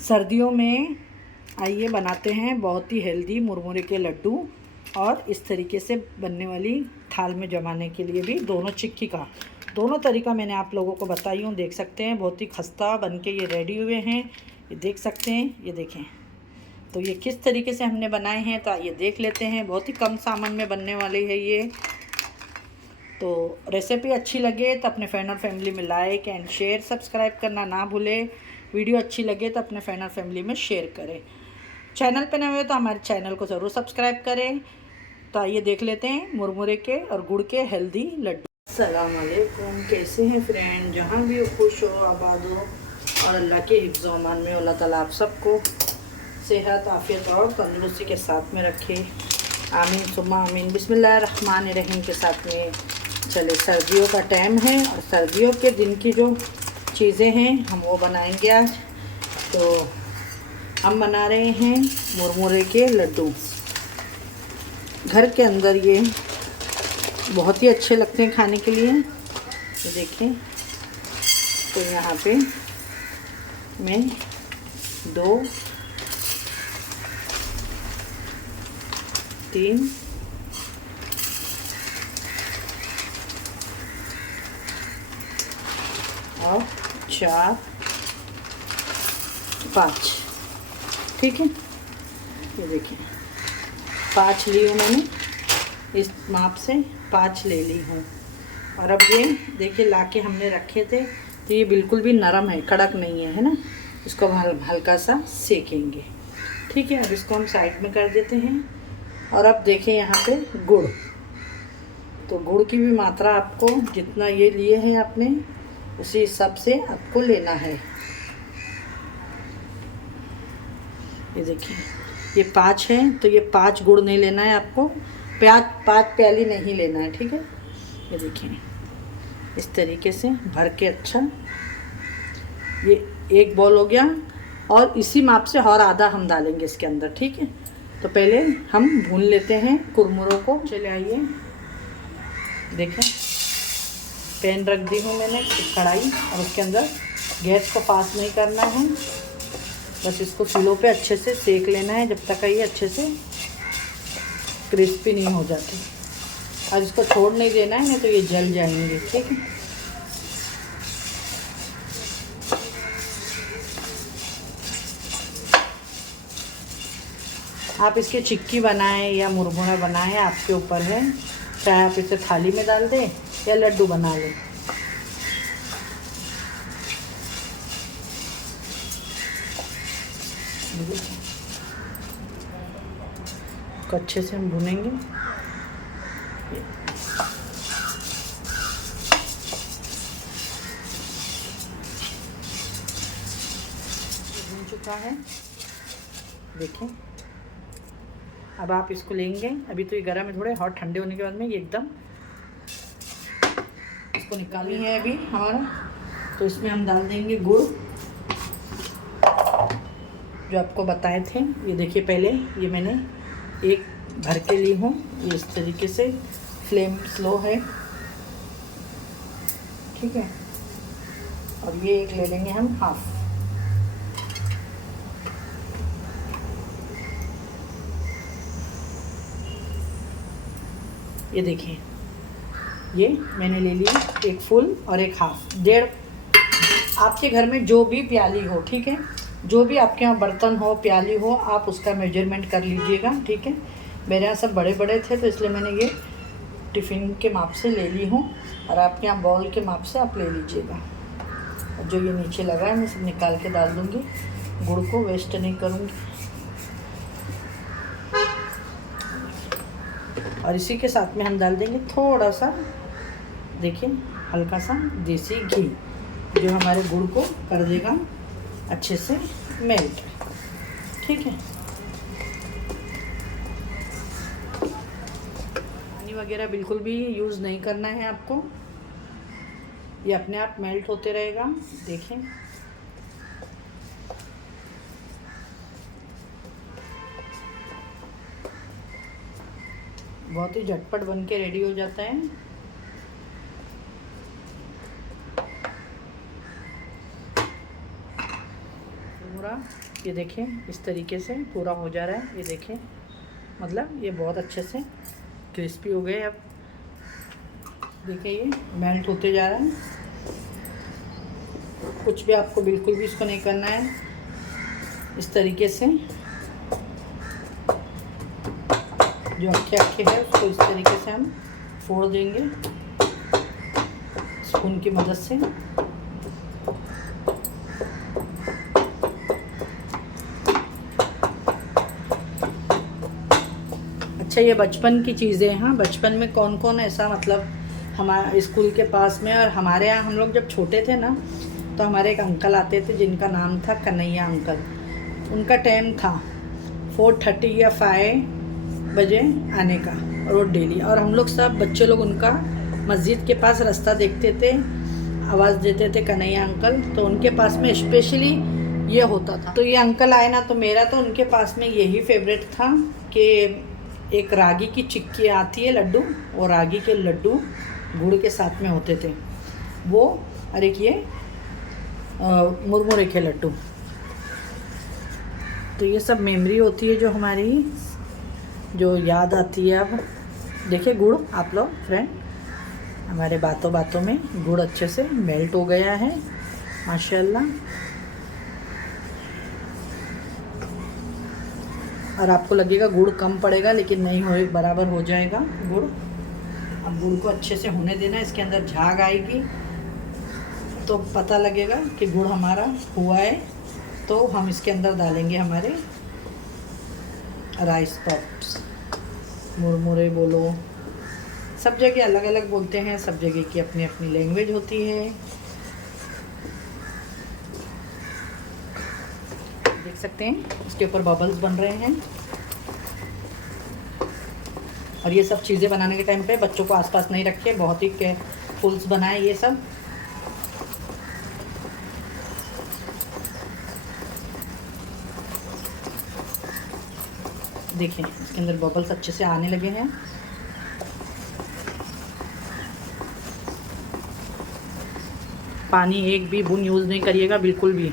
सर्दियों में आइए बनाते हैं बहुत ही हेल्दी मुरमुरे के लड्डू। और इस तरीके से बनने वाली थाल में जमाने के लिए भी दोनों चिक्की का दोनों तरीका मैंने आप लोगों को बताई हूँ। देख सकते हैं बहुत ही खस्ता बन के ये रेडी हुए हैं। ये देख सकते हैं, ये देखें तो ये किस तरीके से हमने बनाए हैं। तो ये देख लेते हैं, बहुत ही कम सामान में बनने वाली है ये। तो रेसिपी अच्छी लगे तो अपने फ्रेंड और फैमिली में लाइक एंड शेयर सब्सक्राइब करना ना भूलें। वीडियो अच्छी लगे तो अपने फ्रेंड और फैमिली में शेयर करें। चैनल पे नए हुए तो हमारे चैनल को ज़रूर सब्सक्राइब करें। तो आइए देख लेते हैं मुरमुरे के और गुड़ के हेल्दी लड्डू। अस्सलाम वालेकुम, कैसे हैं फ्रेंड? जहाँ भी हो खुश हो, आबाद हो और अल्लाह के हिफ्ज़ व अमान में अल्लाह ताला आप सबको सेहत, आफ़ियत और तंदुरुस्ती के साथ में रखे। आमीन सुम्मा आमीन। बिस्मिल्लाहिर्रहमानिर्रहीम के साथ में चले। सर्दियों का टाइम है और सर्दियों के दिन की जो चीज़ें हैं हम वो बनाएंगे आज। तो हम बना रहे हैं मुरमुरे के लड्डू। घर के अंदर ये बहुत ही अच्छे लगते हैं खाने के लिए। ये देखिए, तो यहाँ पे मैं 2, 3 और 4, 5, ठीक है। ये देखिए 5 ली हूँ मैंने, इस माप से 5 ले ली हूँ। और अब ये देखिए लाके हमने रखे थे तो ये बिल्कुल भी नरम है, कड़क नहीं है, है ना। इसको हल्का सा सेकेंगे, ठीक है। अब इसको हम साइड में कर देते हैं। और अब देखें यहाँ पे गुड़, तो गुड़ की भी मात्रा आपको जितना ये लिए हैं आपने उसी हिसाब से आपको लेना है। ये देखिए ये 5 है तो ये 5 गुड़ नहीं लेना है आपको, 5 प्याली नहीं लेना है, ठीक है। ये देखिए इस तरीके से भर के अच्छा, ये 1 बॉल हो गया। और इसी माप से और आधा हम डालेंगे इसके अंदर, ठीक है। तो पहले हम भून लेते हैं कुरमुरों को। चले आइए, देखें पैन रख दी हूँ मैंने कढ़ाई, और उसके अंदर गैस को फास्ट नहीं करना है, बस इसको चूल्हों पे अच्छे से सेक लेना है जब तक ये अच्छे से क्रिस्पी नहीं हो जाती। और इसको छोड़ नहीं देना है, नहीं तो ये जल जाएंगे, ठीक है। आप इसके चिक्की बनाएं या मुरमुरा बनाएं, आपके ऊपर है। चाहे आप इसे थाली में डाल दें या लड्डू बना लें। को अच्छे से हम भुनेंगे। भुन चुका है, देखें। अब आप इसको लेंगे, अभी तो ये गर्म है थोड़े, और ठंडे होने के बाद में ये एकदम इसको निकालनी है अभी हमारा। तो इसमें हम डाल देंगे गुड़ जो आपको बताए थे। ये देखिए पहले ये मैंने 1 भर के ली हूँ, ये इस तरीके से, फ्लेम स्लो है, ठीक है। और ये 1 ले लेंगे हम हाफ। ये देखिए ये मैंने ले लिया 1 फुल और 1 हाफ, 1.5। आपके घर में जो भी प्याली हो, ठीक है, जो भी आपके यहाँ बर्तन हो, प्याली हो, आप उसका मेजरमेंट कर लीजिएगा, ठीक है। मेरे यहाँ सब बड़े बड़े थे तो इसलिए मैंने ये टिफ़िन के माप से ले ली हूँ, और आपके यहाँ बॉल के माप से आप ले लीजिएगा। और जो ये नीचे लगा है मैं सब निकाल के डाल दूँगी, गुड़ को वेस्ट नहीं करूँगी। और इसी के साथ में हम डाल देंगे थोड़ा सा, देखिए हल्का सा देसी घी, जो हमारे गुड़ को कर देगा अच्छे से मेल्ट, ठीक है। पानी वगैरह बिल्कुल भी यूज़ नहीं करना है आपको, ये अपने आप मेल्ट होते रहेगा, देखें। बहुत ही झटपट बन के रेडी हो जाता है। मुरमुरा ये देखिए इस तरीके से पूरा हो जा रहा है। ये देखिए मतलब ये बहुत अच्छे से क्रिस्पी हो गए। अब देखिए ये मेल्ट होते जा रहा है। कुछ भी आपको बिल्कुल भी इसको नहीं करना है। इस तरीके से जो अक्खे अक्खे है उसको इस तरीके से हम फोड़ देंगे स्पून की मदद से। अच्छा ये बचपन की चीज़ें हैं। हाँ, बचपन में कौन कौन ऐसा मतलब हमारे स्कूल के पास में और हमारे यहाँ हम लोग जब छोटे थे ना तो हमारे एक अंकल आते थे जिनका नाम था कन्हैया अंकल। उनका टाइम था 4:30 या 5 बजे आने का रोज डेली। और हम लोग सब बच्चे लोग उनका मस्जिद के पास रास्ता देखते थे, आवाज़ देते थे कन्हैया अंकल। तो उनके पास में स्पेशली ये होता था। तो ये अंकल आए ना तो मेरा तो उनके पास में यही फेवरेट था कि एक रागी की चिक्की आती है लड्डू, और रागी के लड्डू गुड़ के साथ में होते थे वो, और एक ये मुरमुरे के लड्डू। तो ये सब मेमोरी होती है जो हमारी, जो याद आती है। अब देखिए गुड़ आप लोग फ्रेंड, हमारे बातों बातों में गुड़ अच्छे से मेल्ट हो गया है माशाल्लाह। और आपको लगेगा गुड़ कम पड़ेगा, लेकिन नहीं हो, बराबर हो जाएगा गुड़। अब गुड़ को अच्छे से होने देना, इसके अंदर झाग आएगी तो पता लगेगा कि गुड़ हमारा हुआ है। तो हम इसके अंदर डालेंगे हमारे राइस पॉप्स, मुरमुरे बोलो, सब जगह अलग अलग बोलते हैं, सब जगह की अपनी अपनी लैंग्वेज होती है। देख सकते हैं इसके ऊपर बबल्स बन रहे हैं। और ये सब चीज़ें बनाने के टाइम पे बच्चों को आसपास नहीं रखिए, बहुत ही केयरफुल्स बनाएं ये सब। देखिए इसके अंदर बबल्स अच्छे से आने लगे हैं। पानी एक भी बूंद यूज़ नहीं करिएगा बिल्कुल भी।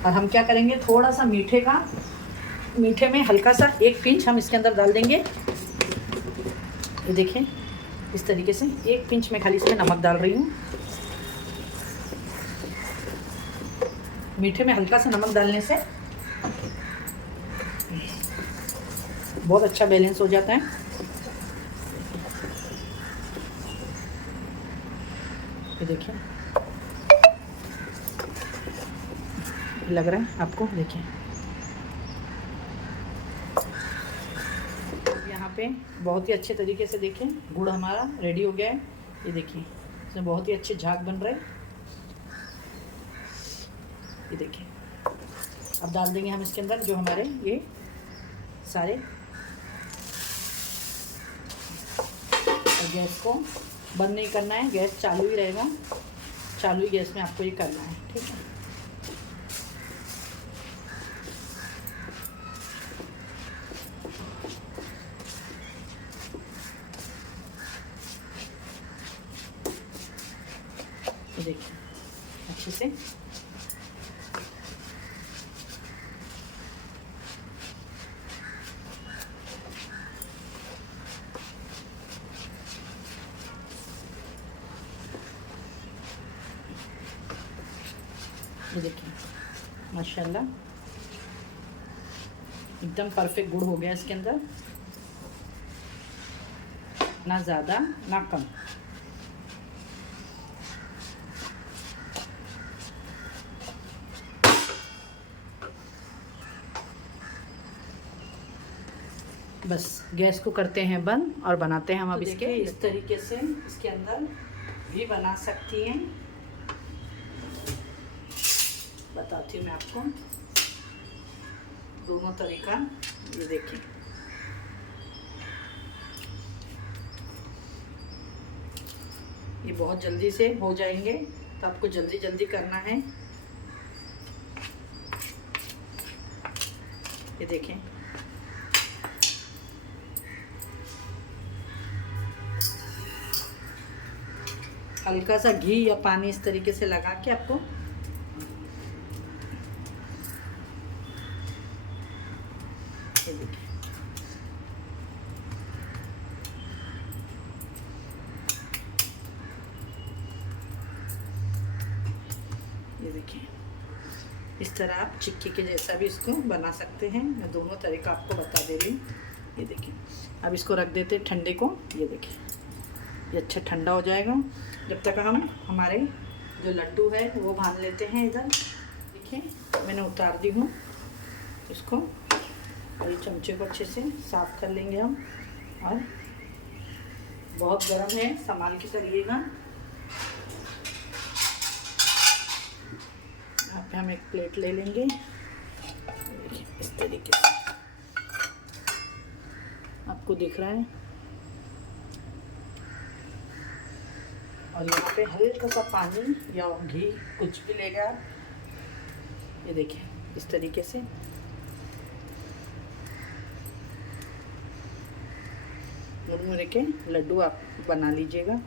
और हम क्या करेंगे, थोड़ा सा मीठे में हल्का सा 1 पिंच हम इसके अंदर डाल देंगे। ये देखें इस तरीके से 1 पिंच में खाली इसमें नमक डाल रही हूँ। मीठे में हल्का सा नमक डालने से बहुत अच्छा बैलेंस हो जाता है। ये देखिए लग रहा है आपको, देखिए यहाँ पे बहुत ही अच्छे तरीके से देखें गुड़ हमारा रेडी हो गया है। ये देखिए इसमें बहुत ही अच्छे झाग बन रहे हैं। ये देखिए अब डाल देंगे हम इसके अंदर जो हमारे ये सारे, और गैस को बंद नहीं करना है, गैस चालू ही रहेगा, चालू ही गैस में आपको ये करना है, ठीक है। ये देखिए अच्छे से ये देखिए माशाल्लाह एकदम परफेक्ट गुड़ हो गया इसके अंदर, ना ज़्यादा ना कम। बस गैस को करते हैं बंद और बनाते हैं हम अब इसके इस तरीके से इसके अंदर भी बना सकती हैं। बताती हूँ मैं आपको दोनों तरीका। ये देखिए ये बहुत जल्दी से हो जाएंगे, तो आपको जल्दी जल्दी करना है। ये देखें हल्का सा घी या पानी इस तरीके से लगा के आपको ये देखिए, ये देखिए, इस तरह आप चिक्की के जैसा भी इसको बना सकते हैं। मैं दोनों तरीका आपको बता दे रही हूँ। ये देखिए, अब इसको रख देते ठंडे को। ये देखिए, ये अच्छा ठंडा हो जाएगा। जब तक हम हमारे जो लड्डू है वो बांध लेते हैं। इधर देखिए, मैंने उतार दी हूँ इसको, और ये चमचे को अच्छे से साफ कर लेंगे हम। और बहुत गर्म है, संभाल के करिएगा। यहाँ पे हम एक प्लेट ले लेंगे, देखिए इस तरीके से आपको दिख रहा है। और यहाँ पे हल्का सा पानी या घी कुछ भी लेगा आप। ये देखिए, इस तरीके से मुरमुरे के लड्डू आप बना लीजिएगा।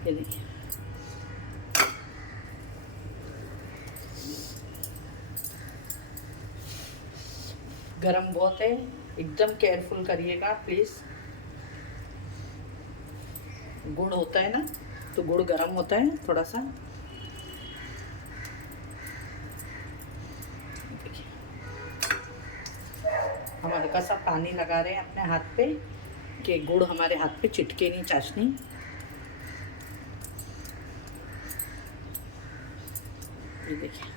ये देखिए, गरम बहुत है, एकदम केयरफुल करिएगा प्लीज़। गुड़ होता है ना, तो गुड़ गरम होता है थोड़ा सा। देखिए, हम हल्का सा पानी लगा रहे हैं अपने हाथ पे कि गुड़ हमारे हाथ पे चिटके नहीं, चाशनी। ये देखिए,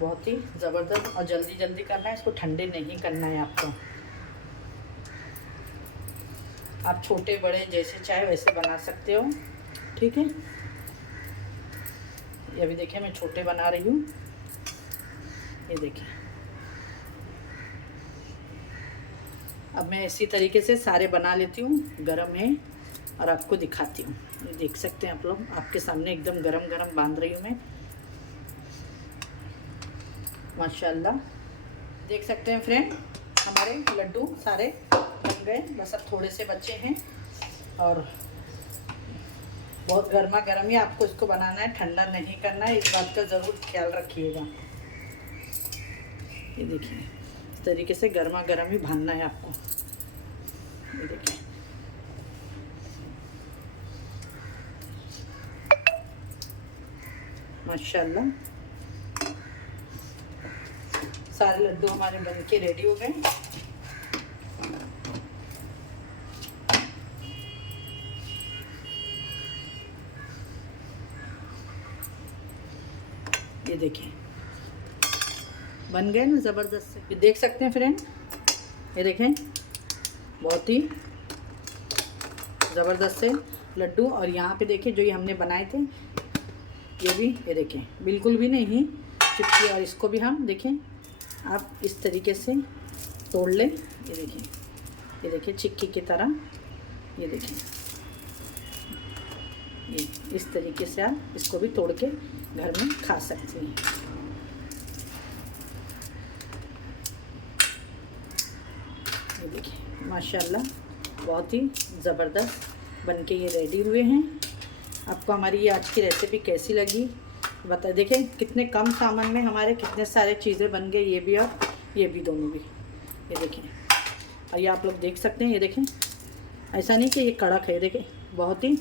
बहुत ही ज़बरदस्त। और जल्दी जल्दी करना है इसको, ठंडे नहीं करना है आपको। आप छोटे बड़े जैसे चाहे वैसे बना सकते हो, ठीक है। ये अभी देखिए, मैं छोटे बना रही हूँ। ये देखिए, अब मैं इसी तरीके से सारे बना लेती हूँ। गरम है और आपको दिखाती हूँ। ये देख सकते हैं आप लोग, आपके सामने एकदम गरम गरम बांध रही हूँ मैं, माशाल्लाह। देख सकते हैं फ्रेंड, हमारे लड्डू सारे बन गए, बस अब थोड़े से बचे हैं। और बहुत गर्मा गर्म ही आपको इसको बनाना है, ठंडा नहीं करना है, इस बात का ज़रूर ख्याल रखिएगा। ये देखिए, इस तरीके से गर्मा गर्म ही भानना है आपको। ये देखिए, माशाल्लाह सारे लड्डू हमारे बन के रेडी हो गए। ये देखिए, बन गए ना ज़बरदस्त से। ये देख सकते हैं फ्रेंड, ये देखें, बहुत ही ज़बरदस्त से लड्डू। और यहाँ पे देखिए, जो ये हमने बनाए थे, ये भी ये देखें बिल्कुल भी नहीं चिपकी। और इसको भी हम देखें, आप इस तरीके से तोड़ लें। ये देखिए चिक्की की तरह। ये देखिए, ये इस तरीके से आप इसको भी तोड़ के घर में खा सकते हैं। ये देखिए, माशाल्लाह बहुत ही ज़बरदस्त बनके ये रेडी हुए हैं। आपको हमारी ये आज की रेसिपी कैसी लगी बता। देखें कितने कम सामान में हमारे कितने सारे चीज़ें बन गए, ये भी और ये भी, दोनों भी। ये देखें, और ये आप लोग देख सकते हैं। ये देखें, ऐसा नहीं कि ये कड़क है, देखें बहुत ही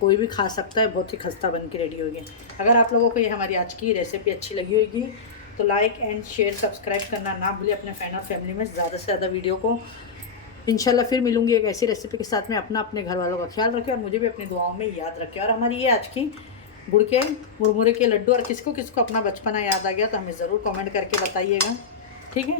कोई भी खा सकता है, बहुत ही खस्ता बन के रेडी हो गया। अगर आप लोगों को ये हमारी आज की रेसिपी अच्छी लगी होगी तो लाइक एंड शेयर सब्सक्राइब करना ना भूलिए अपने फ्रेंड और फैमिली में ज़्यादा से ज़्यादा वीडियो को। इंशाल्लाह फिर मिलूंगी एक ऐसी रेसिपी के साथ में। अपना अपने घर वालों का ख्याल रखें और मुझे भी अपनी दुआओं में याद रखें। और हमारी ये आज की गुड़ के मुरमुरे के लड्डू, और किसको किसको अपना बचपना याद आ गया तो हमें ज़रूर कमेंट करके बताइएगा, ठीक है।